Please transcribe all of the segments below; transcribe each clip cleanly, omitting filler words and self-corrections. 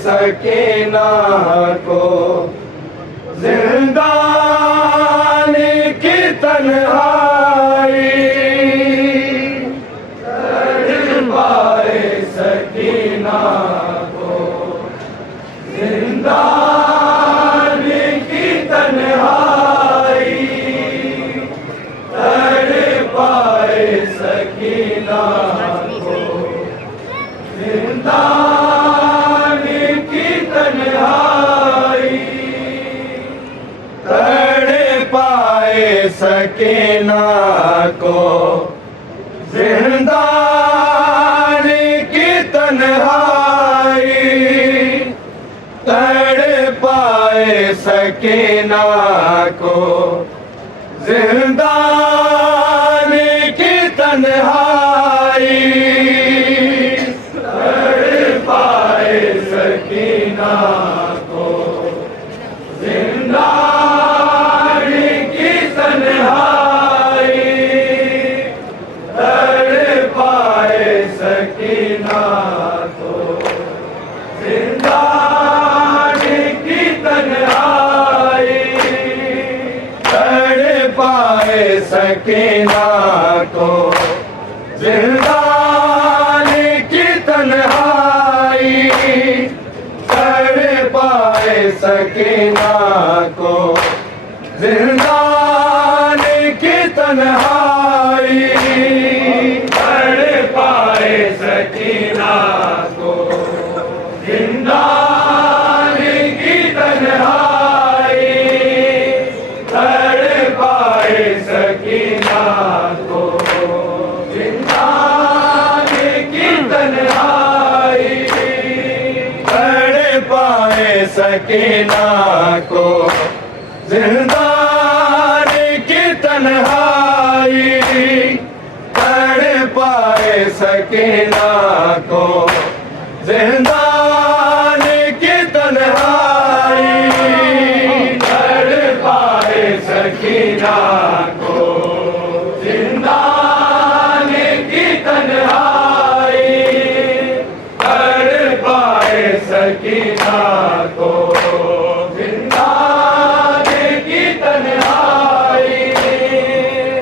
सकीना को जिंदान की तन्हाई तड़पाए सकीना को जिंदान की तन्हाई तड़पाए सकीना को जिंदान तड़पाए सकीना को जिंदान की तन्हाई तड़पाए सकीना को जिंदान की तन्हाई तड़पाए सकीना को जिंदान की तन्हाई तड़पाए सकीना को जिंदान की तन्हाई तड़पाए सकीना को जिंदान की तन्हाई तड़पाए सकीना को जिंदान की तन्हाई तड़पाए सकीना को जिंदान की तन्हाई तड़पाए सकीना को जिंदान की तन्हाई सकीना को, जिंदान की तन्हाई तड़पाए सकीना को, जिंदान की तन्हाई तड़पाए सकीना को, जिंदान की तन्हाई तड़पाए सकीना को, जिंदान की तन्हाई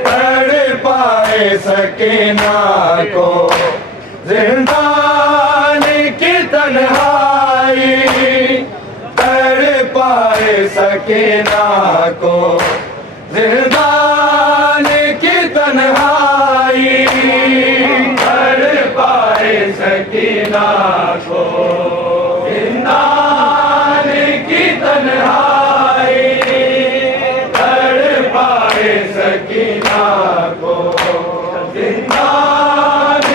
तड़पाए सकीना को, जिंदान की तन्हाई तड़पाए सकीना को, जिंदान की तन्हाई तड़पाए सकीना को, जिंदान की तन्हाई तड़पाए सकीना को, जिंदान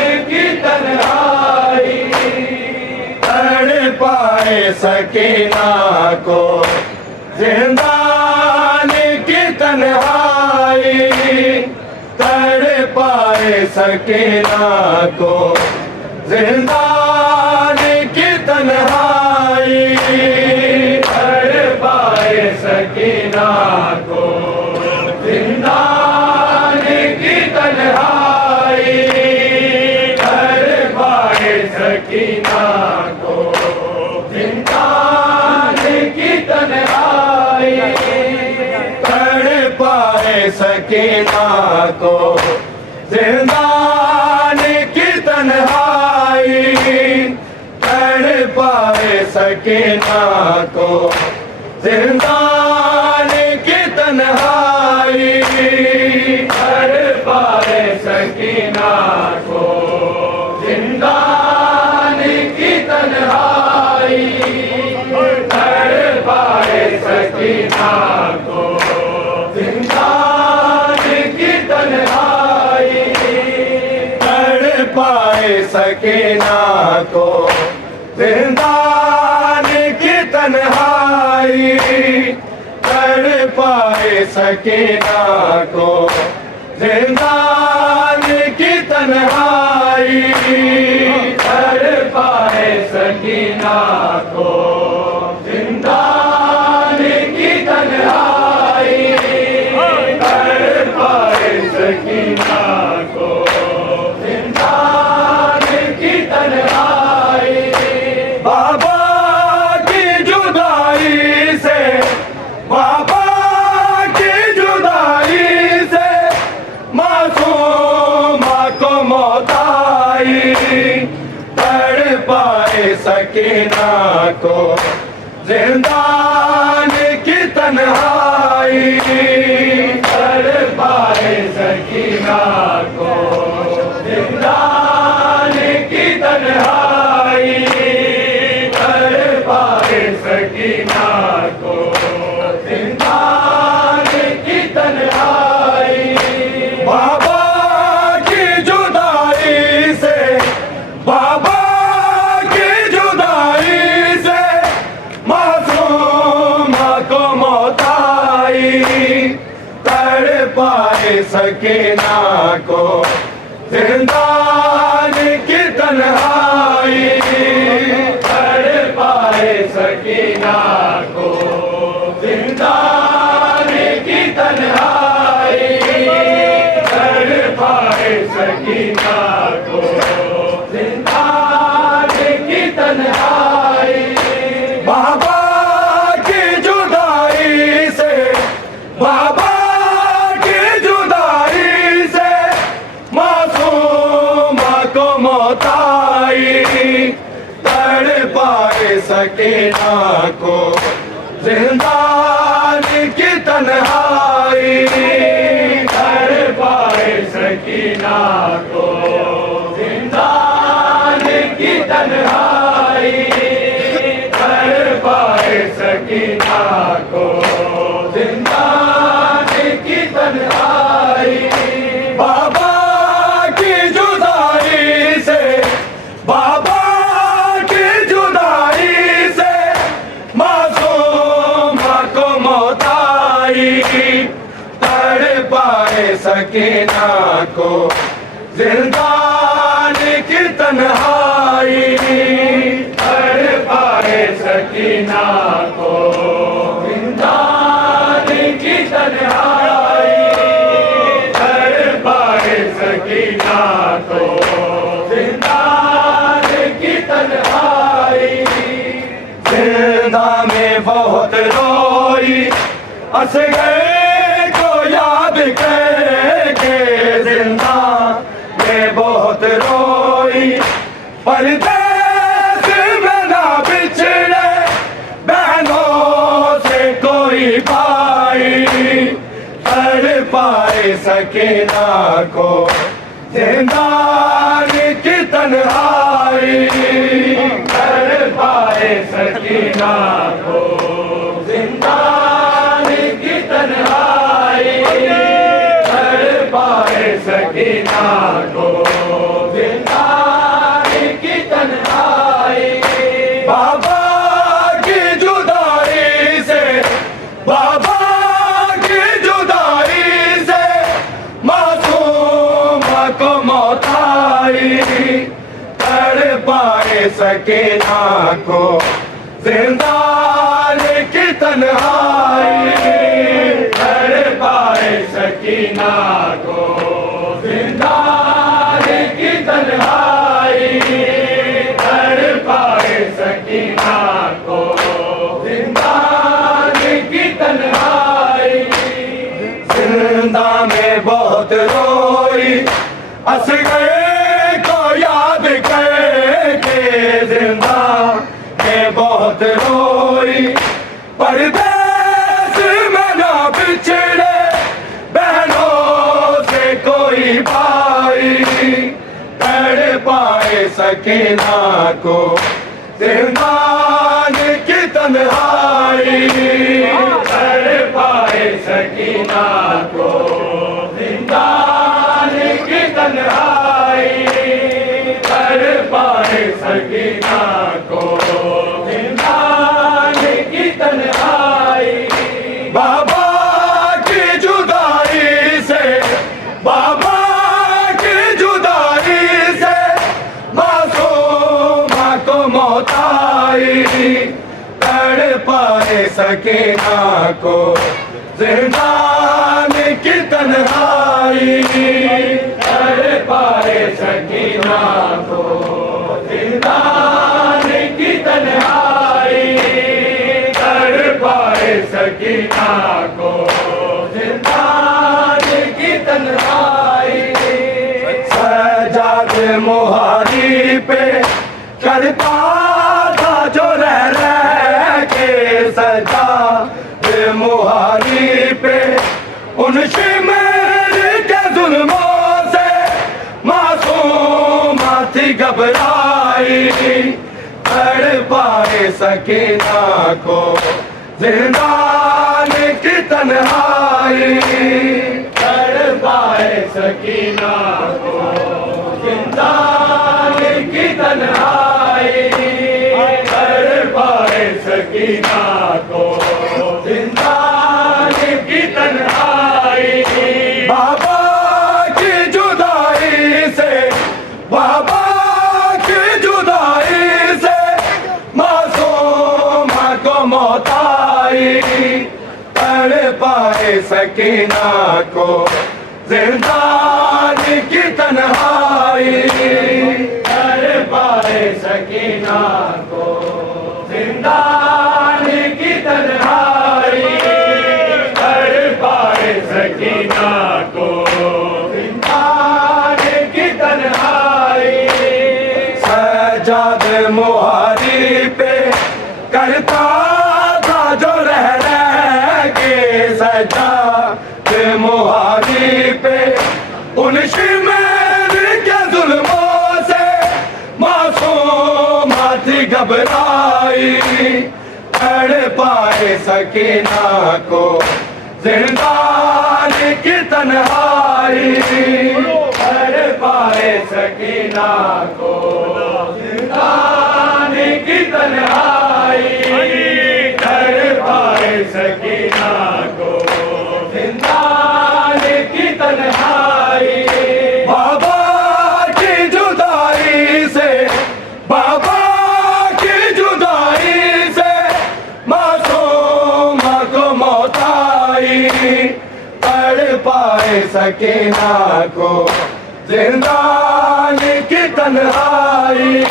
की तन्हाई तड़पाए सकीना को, जिंदान की तन्हाई तड़पाए सकीना को, जिंदान की तन्हाई तड़पाए सकीना को, जिंदान की तन्हाई तड़पाए सकीना को, जिंदान की तन्हाई तड़पाए सकीना को, जिंदान की तन्हाई तड़पाए सकीना को, जिंदान की तन्हाई तड़पाए सकीना को, जिंदान की तन्हाई तड़पाए सकीना को, जिंदान की तन्हाई तड़पाए सकीना को, जिंदान की तन्हाई तड़पाए सकीना को, जिंदान की तन्हाई तड़पाए सकीना को, जिंदान की तन्हाई तड़पाए सकीना को, जिंदान की तन्हाई बाबा की जुदाई से, बाबा की जुदाई से मासूमा को मौत आई तड़पाए सकीना को, जिंदान की तन्हाई तड़पाए सकीना को, जिंदान की तन्हाई तड़पाए सकीना को, जिंदान की तन्हाई बाबा की जुदाई से, बाबा की जुदाई से मासूमा को मौत आई तड़पाए सकीना को, जिंदान की तन्हाई तड़पाए सकीना को, जिंदान की तन्हाई तड़पाए सकीना को, जिंदान की तन्हाई बाबा की जुदाई से, बाबा की जुदाई से मासूमा को मौत आई तड़पाए सकीना को, जिंदान की तन्हाई तड़पाए सकीना को, जिंदान की तन्हाई तड़पाए सकीना को, जिंदान की तन्हाई बाबा की जुदाई से, बाबा की जुदाई से सकीना को जिंदान की तन्हाई तड़पाए सकीना को जिंदान की तन्हाई तड़पाए सकीना को जिंदान की तन्हाई जिंदा में बहुत रोई असगर को याद करके जिंदा में बहुत रोई परदेस में ना बिछड़े बहनों से कोई भाई कर पाए सकीना को जिंदान की तन्हाई कर पाए सकीना को जिंदान की तन्हाई कर पाए सकीना को जिंदान की तन्हाई बाबा की जुदाई से बाबा की जुदाई से मासूम को मौत आई कर पाए सकीना को जिंदान की तन्हाई कर पाए सकीना को जिंदान की तन्हाई कर पाए सकीना को जिंदान की तन्हाई जिंदा में बहुत रोई असगर को याद करके जिंदा में बहुत रोई परदेस में ना बिछड़े बहनों से कोई भाई कर पाए सकीना को जिंदान की तन्हाई कर पाए सकीना को जिंदान की तन्हाई कर पाए सकीना को जिंदान की तन्हाई बाबा की जुदाई से बाबा की जुदाई से मासूम को मौत आई कर पाए सकीना को जिंदान की तन्हाई कर पाए सकीना को जिंदान की तन्हाई कर पाए सकीना को जिंदान की तन्हाई सजाद मुहारी पे करता था जो रह के सजाद मुहारी पे उन शिमर के जुल्मों से मासूम थी घबराई कर पाए सकीना को जिंदान की तन्हाई कर पाए सकीना को जिंदान की तन्हाई कर पाए सकीना को जिंदान की तन्हाई बाबा की जुदाई से बाबा की जुदाई से मासूम को मौत आई कर पाए सकीना को जिंदान की तन्हाई कर पाए सकीना को जिंदान की तन्हाई कर पाए सकीना को जिंदान की तन्हाई सजाद मुहारी पे करता था जो रह के सजाद मुहारी पे उन शिमर के जुल्मों से मासूम थी घबराई कर पाए सकीना को जिंदान की तन्हाई कर पाए सकीना को जिंदान की तन्हाई कर पाए सकीना को जिंदान की तन्हाई सकीना को, जिंदान की तन्हाई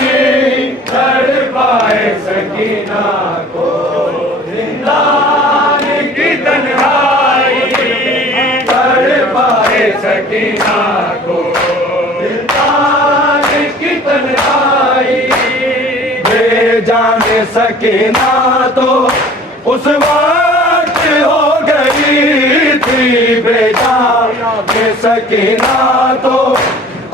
तड़पाए सकीना को, जिंदान की तन्हाई तड़पाए सकीना को, जिंदान की तन्हाई। बेजान सकीना तो उस वक्त हो गई थी, बेजान सकीना तो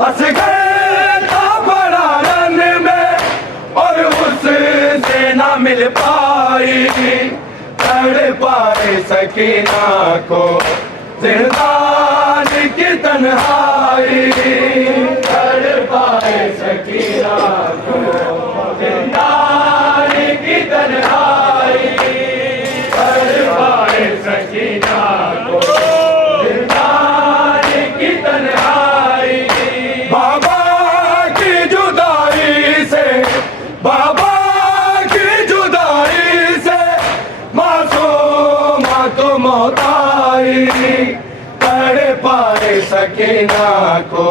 असगर था बड़ा रन में और उससे ना मिल पाई, तड़पाए सकीना को, जिंदान की तन्हाई तड़पाए सकीना को, जिंदान की तन्हाई तड़पाए सकीना को, जिंदान की तन्हाई। बाबा की जुदाई से, बाबा की जुदाई से मासूमा तो मौत आई, तड़पाए सकीना को,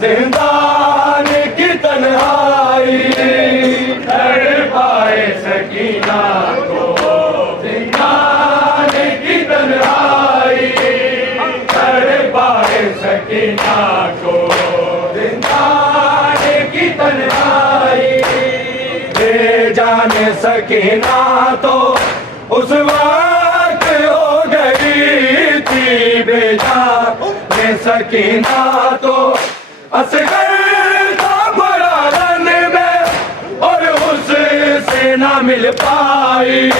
जिंदान की तन्हाई तड़पाए सकीना को, जिंदान की तन्हाई तड़पाए सकीना को, जिंदान की तन्हाई। बेजान सकीना तो उस वक्त हो गई थी, बेजान सकीना तो असगर था बड़ा रन में और उससे ना मिल पाई,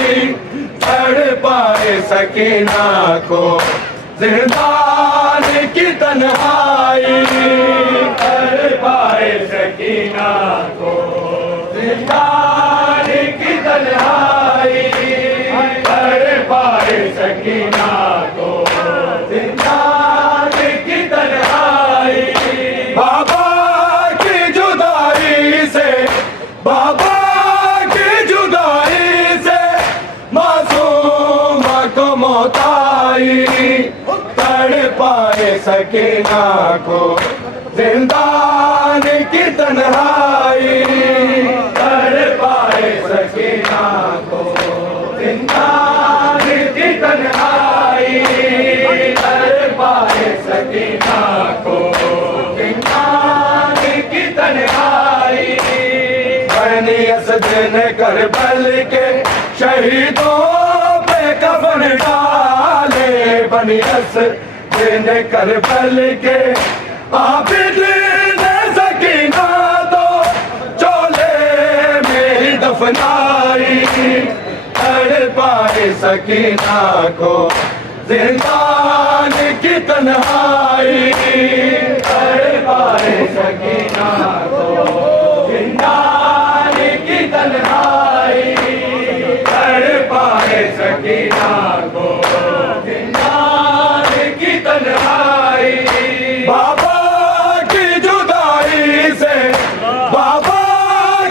तड़पाए सकीना को, जिंदान की तन्हाई तड़पाए सकीना को, जिंदान की तन्हाई तड़पाए सकीना को, जिंदान की तन्हाई। बाबा की जुदाई से, बाबा की जुदाई से मासूमा को मौत आई, तड़पाए सकीना को, जिंदान की तन्हाई तड़पाए सकीना को, जिंदान की तन्हाई तड़पाए सकीना को, जिंदान की तन्हाई। बनी असद ने करबल के शहीदों पे कफन डाले, बनी असद ने करबल के आबिद ने सकीना तो चोले में ही दफनाई, तड़पाए सकीना को, जिंदान की तन्हाई तड़पाए सकीना को, जिंदान की तन्हाई तड़पाए सकीना को, जिंदान की तन्हाई। बाबा की जुदाई से, बाबा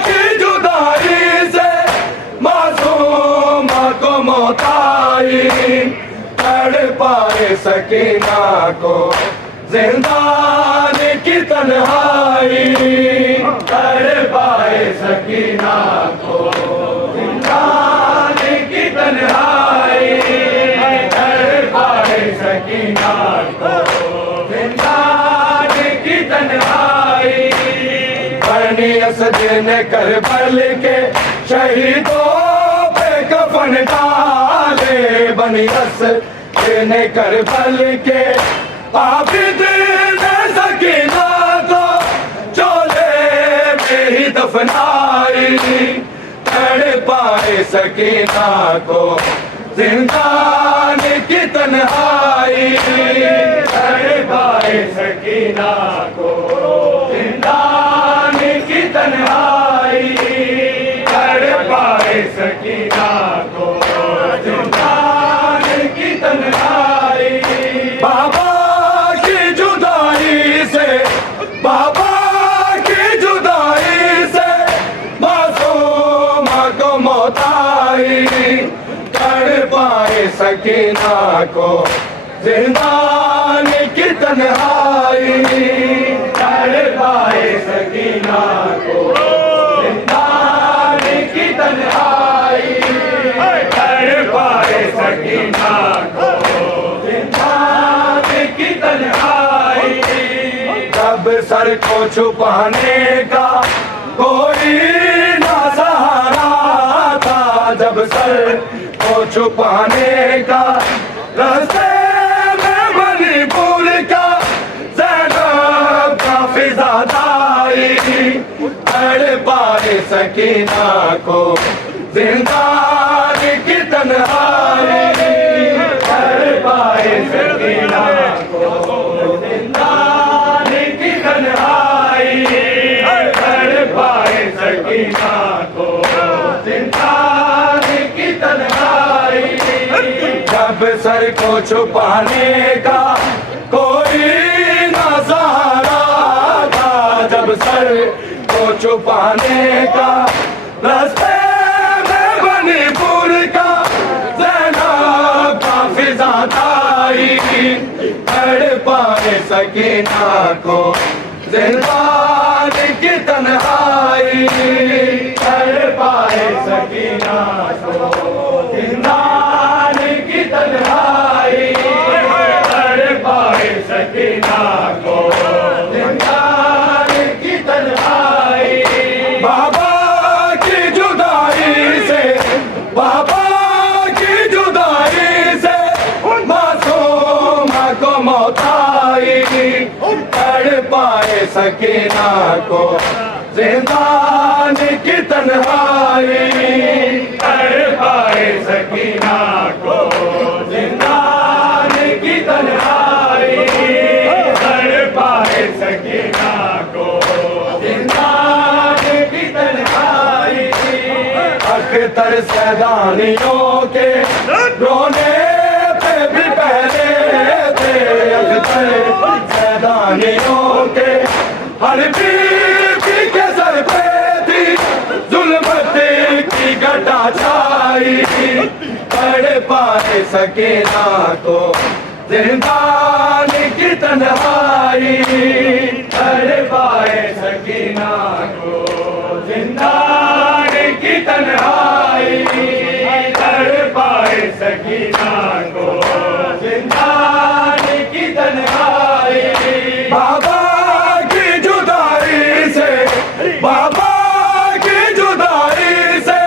की जुदाई से मासूमा को मौत आई, तड़पाए सकीना को, जिंदान की तन्हाई तड़पाए सकीना को, जिंदान की तन्हाई तड़पाए सकीना को, जिंदान की तन्हाई। बनी असद ने करबल के शहीदों पे कफन डाले, बनी असद ने करबल के आबिद ने सकीना तो चोले में ही दफनाई, तड़पाए सकीना को, जिंदान की तन्हाई तड़पाए सकीना को, जिंदान की तन्हाई तड़पाए सकीना को, जिंदान की तन्हाई। बाबा की जुदाई से, बाबा की जुदाई से मासूमा को मौत आई, तड़पाए सकीना को, जिंदान की तन्हाई, तड़ पाए सकीना को जिंदान की तन्हाई, तड़ पाए सकीना को जिंदान की तन्हाई। जब सर को छुपाने का कोई ना सहारा था, जब सर को छुपाने का रास्ते में मणिपुर का ज़ैनब का फिज़ादाई, तड़ पाए सकीना को जिंदान की तन्हाई, तड़ पाए सकीना को जिंदान की तन्हाई, तड़ पाए सकीना को जिंदान की तन्हाई। जब सर को छुपाने का कोई ना सहारा था, जब सर को छुपाने का रास्ते में मणिपुर का ज़ैनब का फिज़ादाई, तड़ पाए सकीना को जिंदान की तन्हाई, तड़ पाए सकीना को जिंदान की तन्हाई, तड़ पाए सकीना को जिंदान की तन्हाई। बाबा की जुदाई से, बाबा की जुदाई से मासूम को मौत आई, तड़ पाए सकीना को जिंदान की तन्हाई, तड़ पाए सकीना को जिंदान की तन्हाई, तड़ पाए सकीना को जिंदान की तन्हाई। अख्तर सैदानियों के रोने पे भी पहले थे, अख्तर सैदानियों के हर बीबी के सर पे थी जुल्मत की घटा छाई, तड़ पाए सकीना को जिंदान की तन्हाई, तड़ पाए सकीना को जिंदान की तन्हाई, तड़ पाए सकीना को जिंदान की तन्हाई। बाबा की जुदाई से, बाबा की जुदाई से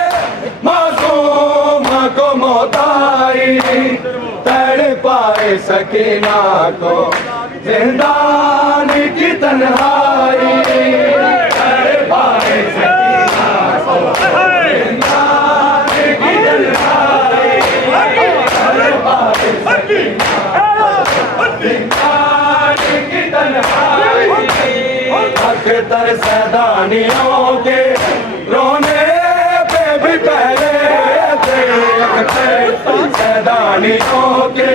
मासूम को मौत आई, तड़ पाए सकीना को जिंदान की तन्हाई, तड़ पाए सकीना को जिंदान की तन्हाई, तड़ पाए सकीना को जिंदान की तन्हाई। अख्तर सैदानियों के रोने पे भी पहले थे, अख्तर सैदानियों के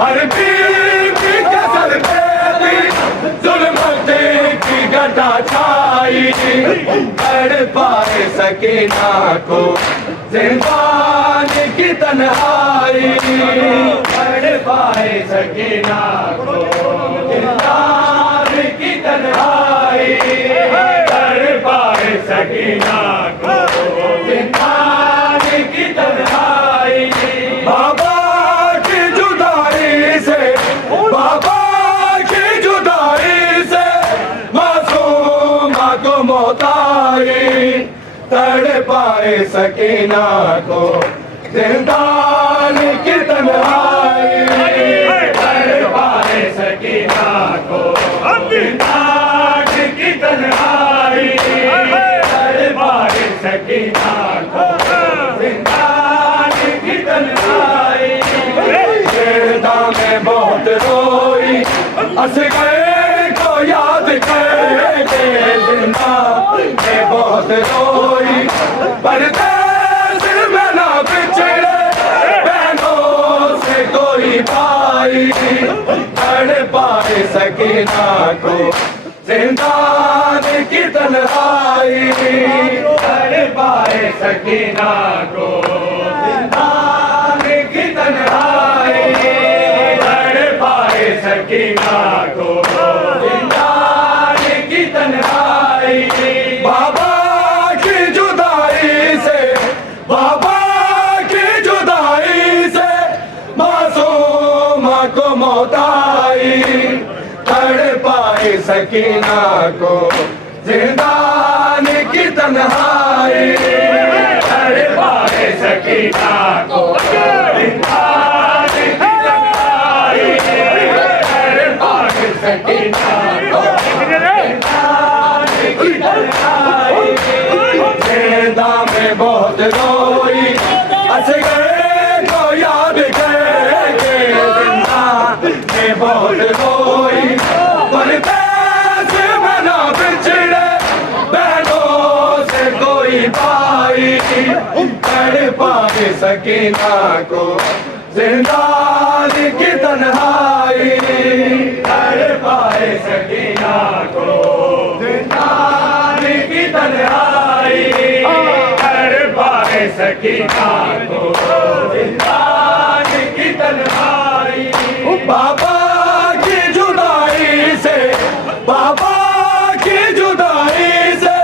हर बीबी के सर पे थी जुल्मत की घटा छाई, तड़ पाए सकीना को जिंदान की तन्हाई, तड़ पाए सकीना को जिंदान की तन्हाई, तड़ पाए सकीना को जिंदान की तन्हाई। बाबा की जुदाई से, बाबा की जुदाई से मासूम को मौत आई, तड़ पाए सकीना को जिंदान की तन्हाई, तड़ पाए सकीना को जिंदान की तन्हाई, तड़ पाए सकीना को जिंदान की तन्हाई। गिरदा में बहुत रोई असगर को याद करके, जिंदा में बहुत रोई परदेस में ना बिछड़े बहनों से कोई भाई, तड़ पाए सकीना को जिंदान की तन्हाई, तड़ पाए सकीना को जिंदान की तन्हाई, तड़ पाए सकीना सकीना को जिंदानी की तन्हाई तड़पाए सकीना को जिंदानी की तन्हाई तड़पाए सकीना को जिंदानी की तन्हाई जिंदा में बहुत रोई असगर को याद करके जिंदा में बहुत रोई पर पैसे मना बिछड़े बहनों से कोई भाई तड़पाए सकीना को जिंदानी की तन्हाई तड़पाए सकीना को जिंदानी की तन्हाई तड़पाए सकीना को जिंदानी की तन्हाई बाबा की जुदाई से बाबा की जुदाई से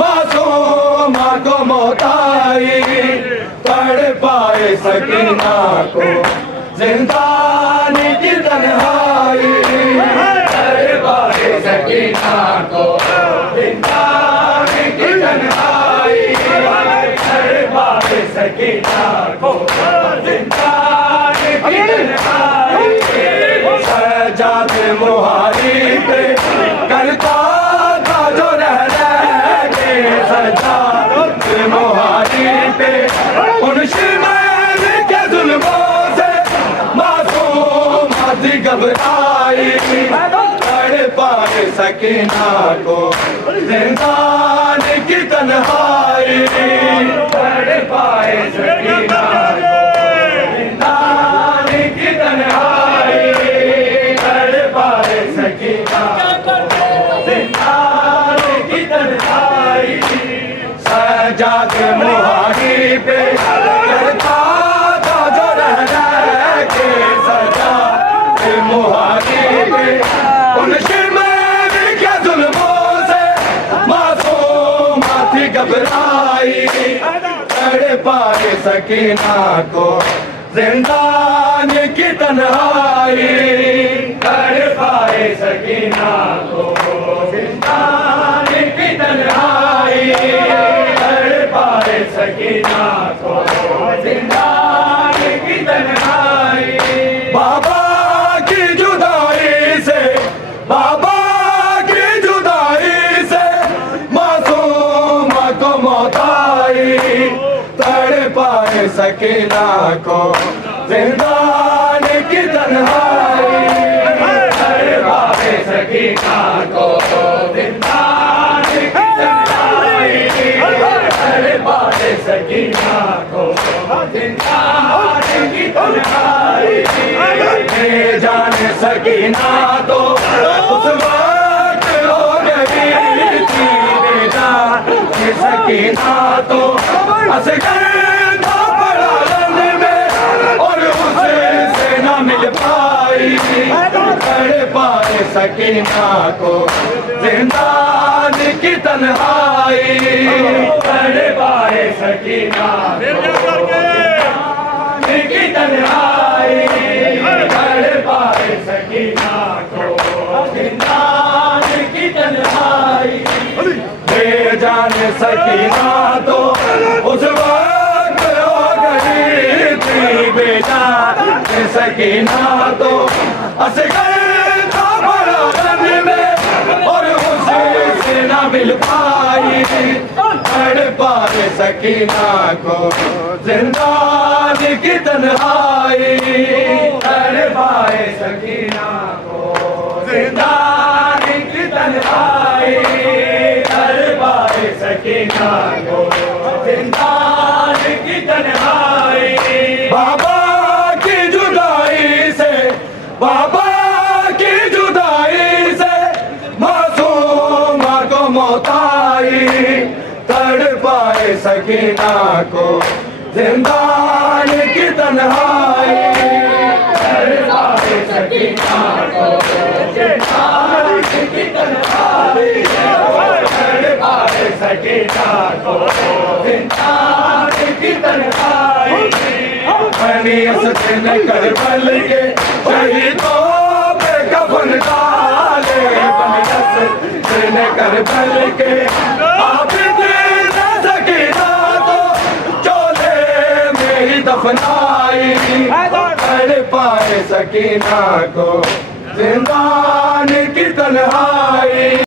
मासूमा को मौत आई तड़पाए सकीना को जिंदानी की तन्हाई तड़पाए सकीना को जिंदानी की तन्हाई तड़पाए सकीना को जिंदानी की तन्हाई सजाद मुहारी पे करता था जो रह के सजाद मुहारी पे उन शिमैन के जुल्मों से मासूम थी घबराई तड़पाए सकीना को जिंदानी की तन्हाई तड़पाए सकीना को जिंदानी की तन्हाई तड़पाए सकीना को जिंदानी की तन्हाई सजाद मुहारी पे करता था जो रह के सजाद मुहारी पे उन शिमैन के जुल्मों से मासूम थी घबराई तड़पाए सकीना को जिंदानी की तन्हाई तड़पाए सकीना को जिंदानी की तन्हाई तड़पाए सकीना को जिंदानी की तन्हाई बाबा की जुदाई से बाबा की जुदाई से मासूम को मौत आई तड़पाए सकीना को जिंदानी की तन्हाई तड़पाए सकीना को जिंदानी की तन्हाई तड़पाए सकीना को जिंदानी की तन्हाई जान सकीना तो उस वक्त हो गई थी बेजान सकीना तो असगर था बड़ा रंग में और उससे न मिल पाई तड़पाए सकीना को जिंदानी की तन्हाई तड़पाए सकीना की तन्हाई तड़पाए सकीना को जिंदानी की तन्हाई जान सकीना तो उस वक्त हो गई थी बेजान सकीना तो असगर था बड़ा रंग में और उससे न मिल पाई तड़पाए सकीना को जिंदानी की तन्हाई तड़पाए सकीना को जिंदानी की तन्हाई तड़पाए सकीना को जिंदानी की तन्हाई बाबा की जुदाई से बाबा की जुदाई से मासूम को मौत आई तड़पाए सकीना को जिंदानी की तन्हाई तड़पाए सकीना को जिंदानी की तन्हाई तड़पाए सकीना को जिंदानी की तन्हाई दिन करबल के शहीदों पे कफन डाले दिन कर बल के आबिद न सकीना को चोले में ही दफनाई कर पाए सकीना को जिंदान की तन्हाई।